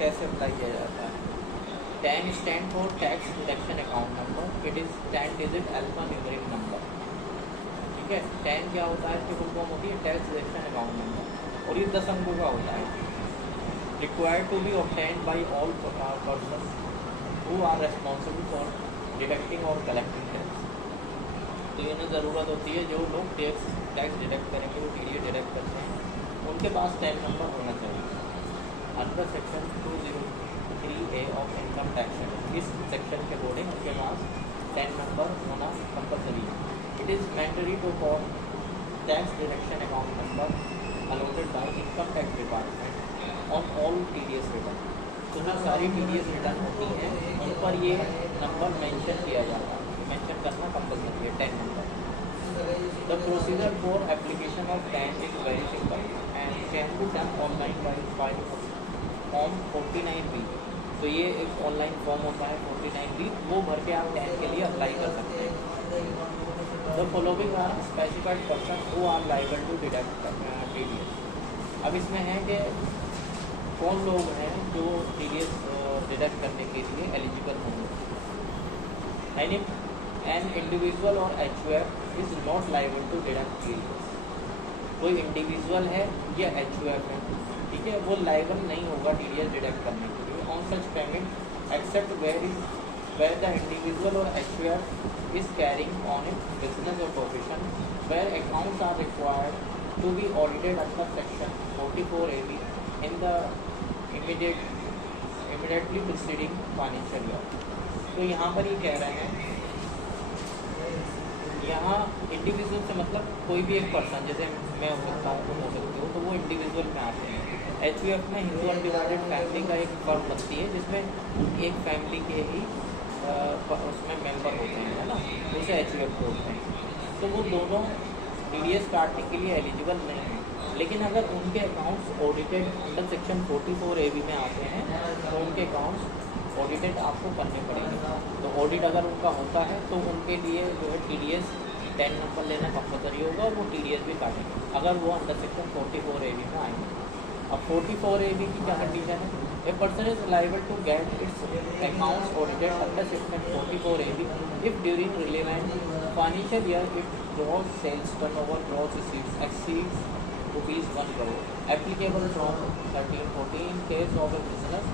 कैसे अप्लाई किया जाता है। Tan stand for tax deduction account number, it is 10 digit alpha numeric number. ठीक है, टैन क्या होता है, इसकी फुल फॉर्म होती है टैक्स डिडक्शन अकाउंट नंबर, और ये 10 अंकों का होता है। Required to be obtained by all person who are responsible for deducting और कलेक्टिंग टैक्स। तो ये ना ज़रूरत होती है जो लोग टैक्स डिडक्ट करेंगे, वो टीडीएस डिडक्ट करते हैं, उनके पास टैन नंबर होना चाहिए। Under section 203A of income tax act, इस सेक्शन के अकॉर्डिंग उनके पास टैन नंबर होना कंपलसरी है। It is mandatory to for tax deduction account number allotted by income tax department on all TDS return. तो जो सारी टीडीएस रिटर्न होती हैं उन पर ये नंबर मेंशन किया जाता है, मेंशन करना कंपलसरी है, tan number. The procedure for application of tan is very simple and can be done online bye filing form 49B। तो ये एक ऑनलाइन फॉर्म होता है 49B, वो भर के आप टैन के लिए अप्लाई कर सकते हैं। The following are specified person who are liable to deduct TDS. अब इसमें है कि कौन लोग हैं जो टीडीएस डिडक्ट करने के लिए एलिजिबल होंगे। एन इंडिविजुअल और HUF is not liable to deduct TDS. कोई इंडिविजुअल है या HUF है, ठीक है, वो लायबल नहीं होगा टीडीएस डिडक्ट करने के लिए on such payment except where the individual और HUF is carrying on it business और profession where accounts are required to be audited under section 44AB in the immediately preceding financial year. तो यहाँ पर ये कह रहे हैं, यहाँ इंडिविजुअल से मतलब कोई भी एक पर्सन, जैसे मैं हो सकता हूँ, तुम हो सकते हो, तो वो इंडिविजुअल में आते हैं। HUF में हिंदू अनडिवाइडेड फैमिली का एक फर्म बनती है जिसमें एक फैमिली के ही उसमें मेंबर होते हैं, है ना, उसे HUF बोलते हैं। तो वो दोनों टीडीएस काटने के लिए एलिजिबल नहीं है। लेकिन अगर उनके accounts audited under section 44AB में आते हैं तो उनके अकाउंट्स ऑडिटेड आपको करने पड़ेंगे। तो ऑडिट अगर उनका होता है तो उनके लिए जो है टीडीएस टैन नंबर लेना कंपलसरी होगा और वो टीडीएस भी काटेंगे अगर वो अंडर सेक्शन 44AB में आएंगे। अब 44AB की क्या कंडीशन है, a person is liable to get its accounts audited under section 44AB if during relevant financial year it gross sales turnover gross receipts exceeds ₹1 crore applicable from 13-14 case of a business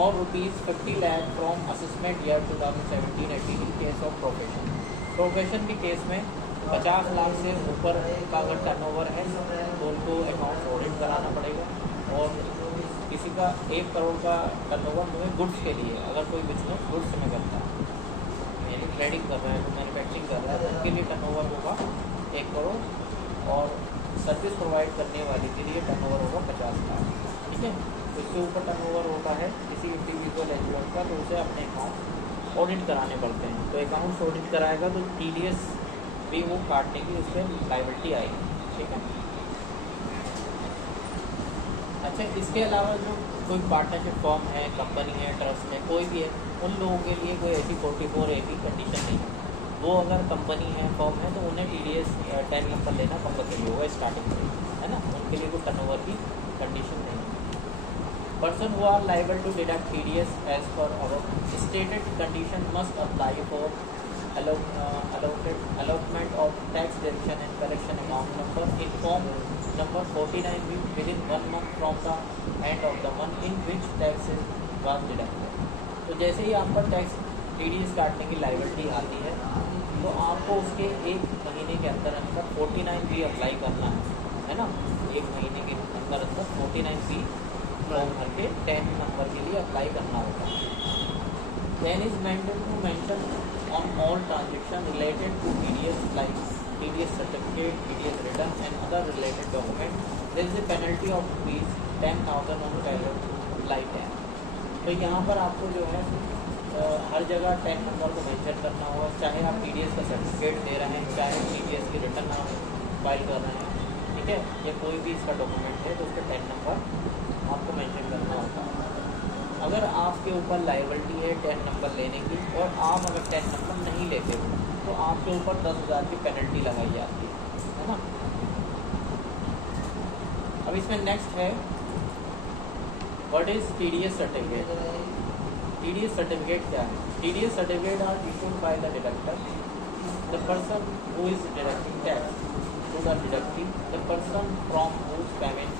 or ₹50 lakh from assessment year 2017-18 in case of profession। Profession के case में 50 लाख से ऊपर का अगर turnover है तो उनको account audit कराना पड़ेगा। और किसी का 1 करोड़ का टर्नओवर हुए गुड्स के लिए, अगर कोई बिजनेस गुड्स में करता है यानी ट्रेडिंग कर रहा है, तो मैन्युफैक्चरिंग कर रहा है, तो उनके लिए टर्नओवर होगा 1 करोड़ और सर्विस प्रोवाइड करने वाले के लिए टर्नओवर होगा 50 लाख। ठीक है, तो इससे ऊपर टर्नओवर होता है किसी इंडिविजुअल HUF का तो उसे अपने अकाउंट ऑडिट कराने पड़ते हैं। तो अकाउंट्स ऑडिट कराएगा तो टीडीएस भी वो काटने की उस पर लायबिलिटी आएगी। ठीक है, अच्छा, इसके अलावा जो कोई पार्टनरशिप फॉर्म है, कंपनी है, ट्रस्ट है, कोई भी है, उन लोगों के लिए कोई ऐसी 44AB कंडीशन नहीं है। वो अगर कंपनी है, फॉर्म है, तो उन्हें टीडीएस टैन नंबर लेना कंपलसरी होगा स्टार्टिंग में, है ना, उनके लिए कोई टर्नओवर की कंडीशन नहीं है। Person who are liable to deduct TDS as per our stated condition must apply for allotment of tax deduction and collection account number in form number 49B within 1 month from the end of the month in which tax was deducted। तो जैसे ही आप पर tax TDS काटने की liability आती है तो आपको उसके 1 महीने के अंदर 49B अप्लाई करना है ना, 1 महीने के अंदर 49B फॉर्म भर के टैन नंबर के लिए अप्लाई करना होगा। Then is mandatory to mention on all transactions related to TDS like TDS certificate, TDS return and other related documents. There is a penalty of ₹10,000 on payroll to apply tan. तो यहाँ पर आपको जो है हर जगह tan number को mention करना होगा, चाहे आप TDS का सर्टिफिकेट दे रहे हैं, चाहे TDS की रिटर्न आप फाइल कर रहे हैं, ठीक है, या कोई भी इसका डॉक्यूमेंट है तो उसका टैन नंबर आपको मेंशन करना होगा। अगर आपके ऊपर लायबिलिटी है टैन नंबर लेने की और आप अगर टैन नंबर नहीं लेते हो तो आपके ऊपर 10,000 की पेनल्टी लगाई जाती है ना। अब इसमें नेक्स्ट है what is TDS certificate? TDS certificate क्या है? TDS certificate are issued by the deductor, the person who is deducting tax to the deductee, the person from whose payment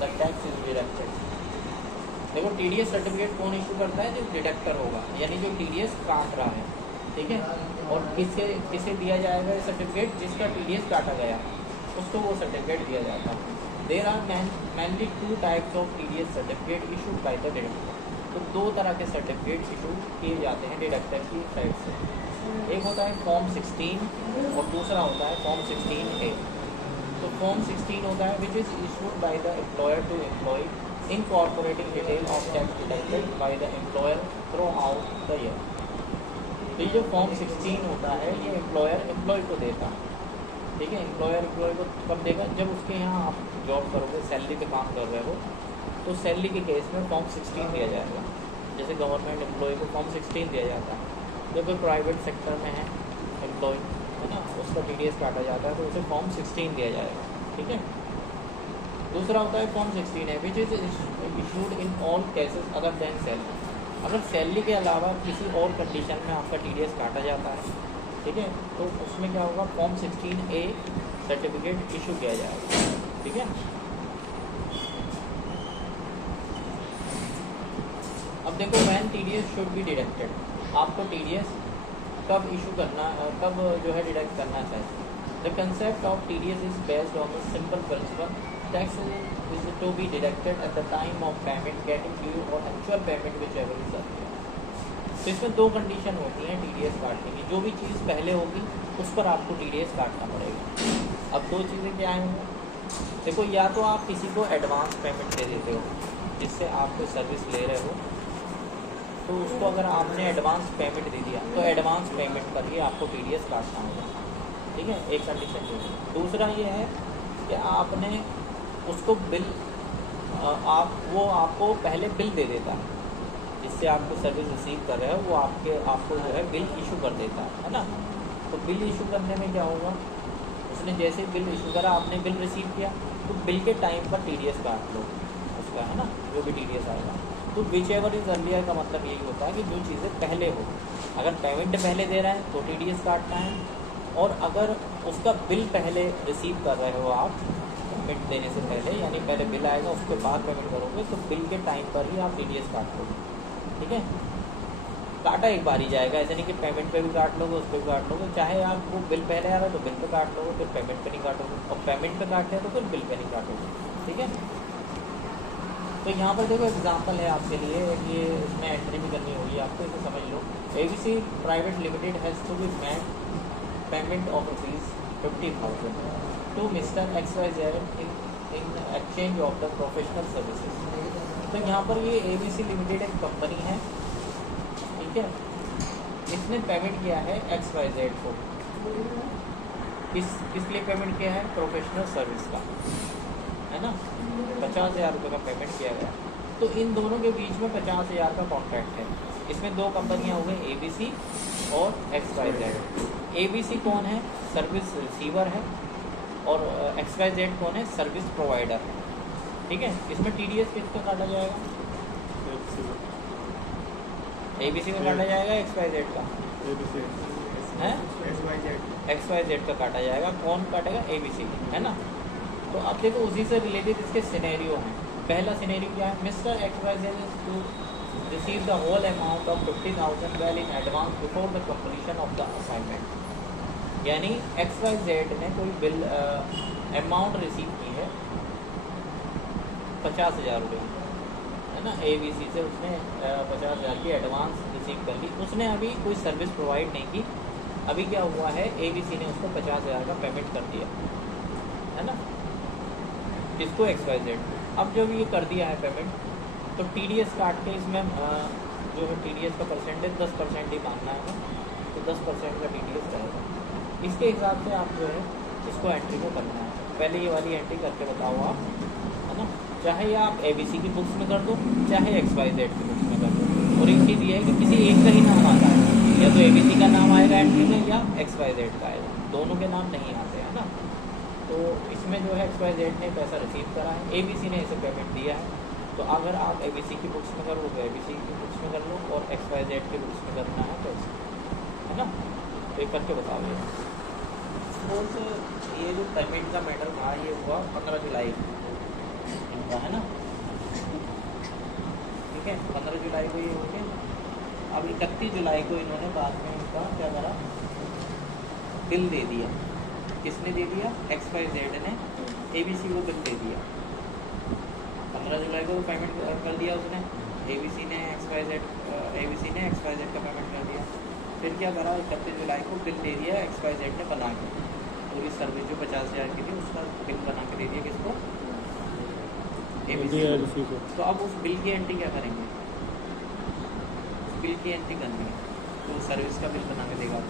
the tax is deducted. देखो TDS certificate कौन issue करता है? जो deductor होगा, यानी जो TDS काट रहा है, ठीक है। और किसे दिया जाएगा ये सर्टिफिकेट? जिसका TDS काटा गया उसको वो सर्टिफिकेट दिया जाता है। There are mainly 2 types of TDS certificate issued by the deductor. तो 2 तरह के सर्टिफिकेट इशू किए जाते हैं डिडक्टर की साइड से। एक होता है फॉर्म 16 और दूसरा होता है फॉर्म 16A। तो फॉर्म 16 होता है which is issued by the employer to employ incorporating detail of tax deducted by the employer throughout the year। तो ये जो फॉर्म 16 होता है ये एम्प्लॉयर एम्प्लॉय को देता है, ठीक है। एम्प्लॉयर एम्प्लॉय को कब देगा? जब उसके यहाँ आप जॉब करोगे, सैलरी पे काम कर रहे हो, तो सैलरी के केस में फॉर्म 16 दिया जाएगा। जैसे गवर्नमेंट एम्प्लॉय को फॉर्म 16 दिया जाता है। जब कोई प्राइवेट सेक्टर में है एम्प्लॉय, है ना, उसका TDS काटा जाता है तो उसे फॉर्म 16 दिया जाएगा, ठीक है। दूसरा होता है फॉर्म 16 है which is issued in all cases other than salary. अगर सैलरी के अलावा किसी और कंडीशन में आपका TDS काटा जाता है, ठीक है, तो उसमें क्या होगा? फॉर्म 16A सर्टिफिकेट इशू किया जाएगा, ठीक है। अब देखो when TDS should be deducted, आपको TDS कब इशू करना, कब जो है डिडक्ट करना चाहिए? The concept of TDS is based on the simple principle tax is to be deducted at the time of payment getting due और actual payment whichever is earlier. तो इसमें 2 कंडीशन होती हैं TDS काटने की। जो भी चीज़ पहले होगी उस पर आपको TDS काटना पड़ेगा। अब 2 चीज़ें क्या हैं? देखो, या तो आप किसी को एडवांस पेमेंट दे देते हो, जिससे आप कोई सर्विस ले रहे हो, तो उसको अगर आपने एडवांस पेमेंट दे दिया तो एडवांस पेमेंट पर ही आपको TDS काटना होगा, ठीक है। एक कंडीशन ये। दूसरा ये है कि आपने उसको बिल वो आपको पहले बिल दे देता है, जिससे आपको सर्विस रिसीव कर रहे हो, वो आपको जो है बिल इशू कर देता है ना। तो बिल इशू करने में क्या होगा? उसने जैसे बिल इशू करा, आपने बिल रिसीव किया, तो बिल के टाइम पर TDS काट लो उसका, है ना, जो भी TDS आएगा। तो विच एवर इज अर्लियर का मतलब यही होता है कि जो चीज़ें पहले हो, अगर पेमेंट पहले दे रहे हैं तो TDS काटना है, और अगर उसका बिल पहले रिसीव कर रहे हो आप पेमेंट देने से पहले, यानी पहले बिल आएगा उसके बाद पेमेंट करोगे, तो बिल के टाइम पर ही आप TDS काट लोगे, ठीक है। काटा एक बार ही जाएगा, ऐसा नहीं कि पेमेंट पे भी काट लोगे, उस पर भी काट लोगे। चाहे आप वो बिल पहले आ रहा है तो बिल पे काट लोगे, फिर पेमेंट पे नहीं काटोगे, और पेमेंट पे काटते हैं तो फिर बिल पे नहीं काटोगे, ठीक है। तो यहाँ पर देखो एग्जांपल है आपके लिए, ये इसमें एंट्री भी करनी होगी आपको, इसे समझ लो। ABC private limited has to be made payment of ₹50,000 to Mr XYZ in exchange of the professional services. तो यहाँ पर ये ABC लिमिटेड एक कंपनी है, ठीक है। इसने पेमेंट किया है XYZ को। किस लिए पेमेंट किया है? प्रोफेशनल सर्विस का, है ना। 50,000 रुपये का पेमेंट किया गया। तो इन दोनों के बीच में 50,000 का कॉन्ट्रैक्ट है। इसमें 2 कंपनियां हो गई, ABC और XYZ। ABC कौन है? सर्विस रिसीवर है, और XYZ कौन है? सर्विस प्रोवाइडर है, ठीक है। इसमें TDS किसका काटा जाएगा? ABC का काटा जाएगा, XYZ का है, XYZ का काटा जाएगा। कौन काटेगा? ABC, है ना। तो अब देखो उसी से रिलेटेड इसके सिनेरियो हैं। पहला सिनेरियो क्या है? Mr XYZ is to receive the whole amount of 50,000 well in advance before the completion of the assignment. यानी XYZ ने कोई बिल अमाउंट रिसीव की है 50,000 रुपये, है ना। ABC से उसने 50,000 की एडवांस रिसीव कर ली। उसने अभी कोई सर्विस प्रोवाइड नहीं की। अभी क्या हुआ है? ABC ने उसको 50,000 का पेमेंट कर दिया, है ना, इसको XYZ। अब जब ये कर दिया है पेमेंट, तो TDS काट के इसमें जो है TDS का परसेंटेज 10% ही मानना है, तो 10% का TDS रहेगा। इसके हिसाब से आप जो है इसको एंट्री को करना है। पहले ये वाली एंट्री करके बताओ आप, है ना। चाहे आप ABC की बुक्स में कर दो, चाहे XYZ की बुक्स में कर दो। और एक चीज़ ये है कि किसी एक का ही नाम आता है, या तो ABC का नाम आएगा एंट्री में, या XYZ का आएगा, दोनों के नाम नहीं आते, है ना। तो इसमें जो है XYZ ने पैसा रिसीव करा है, ABC ने इसे पेमेंट दिया है, तो अगर आप ABC की बुक्स में करो तो ABC की बुक्स में कर लो, और XYZ की बुक्स में करना है तो है ना, तो एक करके बताओ ये। सपोज ये जो पेमेंट का मैटर था ये हुआ 15 जुलाई इनका, है ना, ठीक है, 15 जुलाई को ये हो गया। अब 31 जुलाई को इन्होंने बाद में इनका क्या करा, बिल दे दिया। किसने दे दिया? XYZ ने ABC को बिल दे दिया। 15 जुलाई को पेमेंट कर दिया उसने, ABC ने XYZ का पेमेंट कर दिया। फिर क्या करा, 31 जुलाई को बिल दे दिया XYZ ने बना के, पूरी सर्विस जो 50,000 की थी उसका बिल बना के दे दिया किसको? ABC को। तो अब उस बिल की एंट्री क्या करेंगे? उस बिल की एंट्री करनी है, तो सर्विस का बिल बना के देगा।